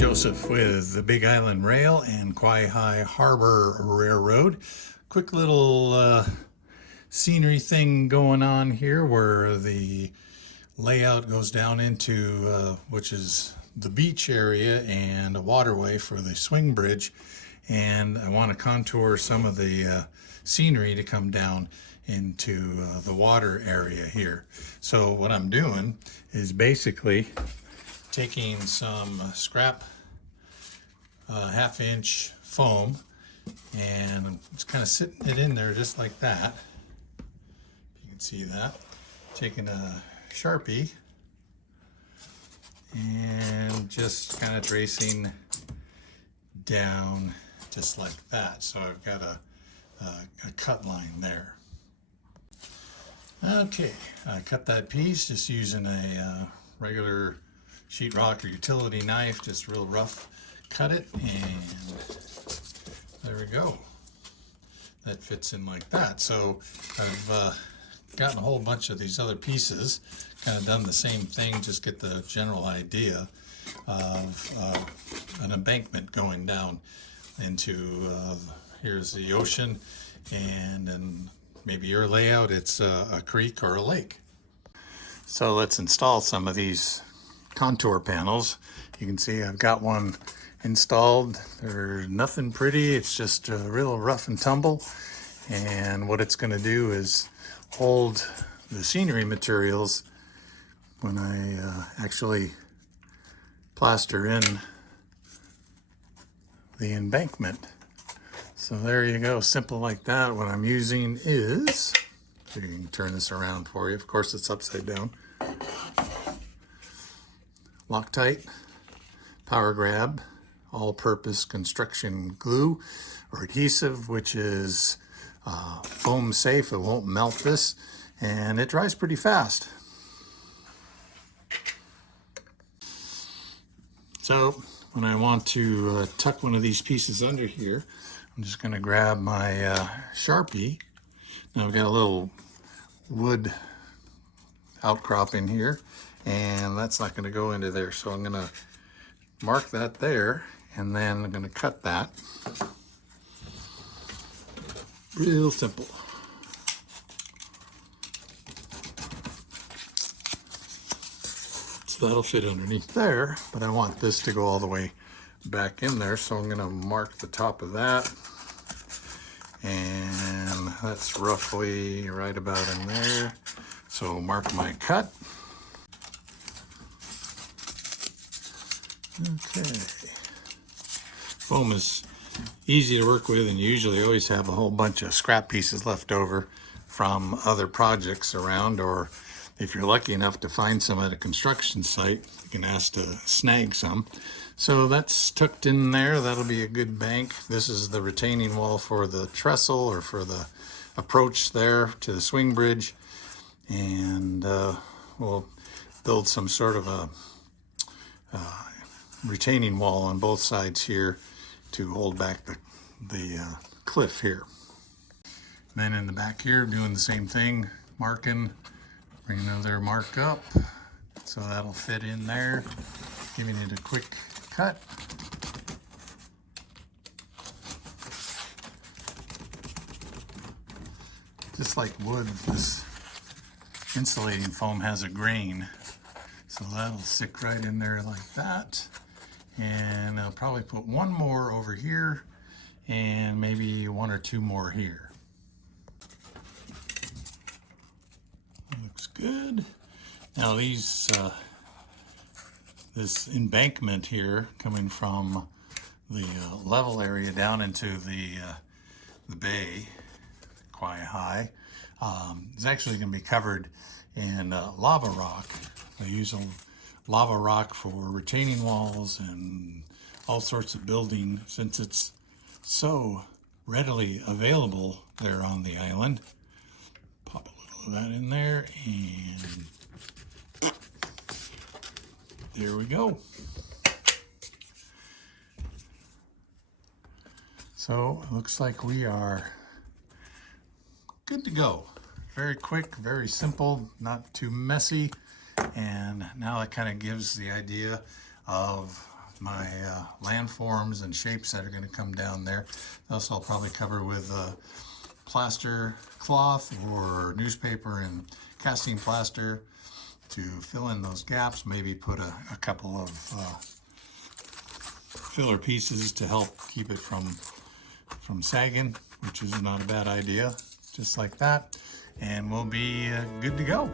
Joseph with the Big Island Rail and Kawaihae Harbor Railroad. Quick little scenery thing going on here where the layout goes down into which is the beach area and a waterway for the swing bridge, and I want to contour some of the scenery to come down into the water area here. So what I'm doing is basically taking some scrap 1/2-inch foam, and I'm just kind of sitting it in there just like that. You can see that. Taking a Sharpie and just kind of tracing down just like that. So I've got a cut line there. Okay, I cut that piece just using a regular sheetrock or utility knife, just real rough. Cut it, and there we go. That fits in like that. So I've gotten a whole bunch of these other pieces, kind of done the same thing, just get the general idea of an embankment going down into here's the ocean, and then maybe your layout, it's a creek or a lake. So let's install some of these contour panels. You can see I've got one installed. They're nothing pretty, it's just real rough and tumble, and what it's going to do is hold the scenery materials when I actually plaster in the embankment. So there you go, simple like that. What I'm using is, so you can turn this around for you, of course it's upside down, Loctite Power Grab all-purpose construction glue or adhesive, which is foam safe. It won't melt this, and it dries pretty fast. So when I want to tuck one of these pieces under here, I'm just going to grab my Sharpie. Now I've got a little wood outcropping here, and that's not going to go into there, so I'm going to mark that there, and then I'm going to cut that. Real simple. So that'll fit underneath there, but I want this to go all the way back in there, so I'm going to mark the top of that, and that's roughly right about in there. So mark my cut. Okay. Foam is easy to work with, and you usually always have a whole bunch of scrap pieces left over from other projects around, or if you're lucky enough to find some at a construction site, you can ask to snag some. So that's tucked in there. That'll be a good bank. This is the retaining wall for the trestle or for the approach there to the swing bridge, and we'll build some sort of a retaining wall on both sides here to hold back the cliff here. And then in the back here, doing the same thing, marking, bring another mark up, so that'll fit in there, giving it a quick cut. Just like wood, this insulating foam has a grain, so that'll stick right in there like that. And I'll probably put one more over here and maybe one or two more here. Looks good. Now these this embankment here coming from the level area down into the bay, Kawaihae, is actually going to be covered in lava rock. They use a lava rock for retaining walls and all sorts of building, since it's so readily available there on the island. Pop a little of that in there, and there we go. So it looks like we are good to go. Very quick, very simple, not too messy. And now it kind of gives the idea of my landforms and shapes that are going to come down there. Also, I'll probably cover with plaster cloth or newspaper and casting plaster to fill in those gaps. Maybe put a couple of filler pieces to help keep it from sagging, which is not a bad idea. Just like that, and we'll be good to go.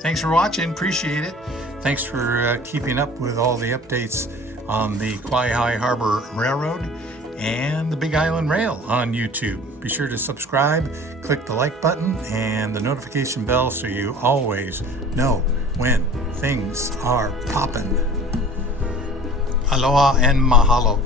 Thanks for watching, appreciate it. Thanks for keeping up with all the updates on the Kawaihae Harbor Railroad and the Big Island Rail on YouTube. Be sure to subscribe, click the like button and the notification bell so you always know when things are poppin'. Aloha and mahalo.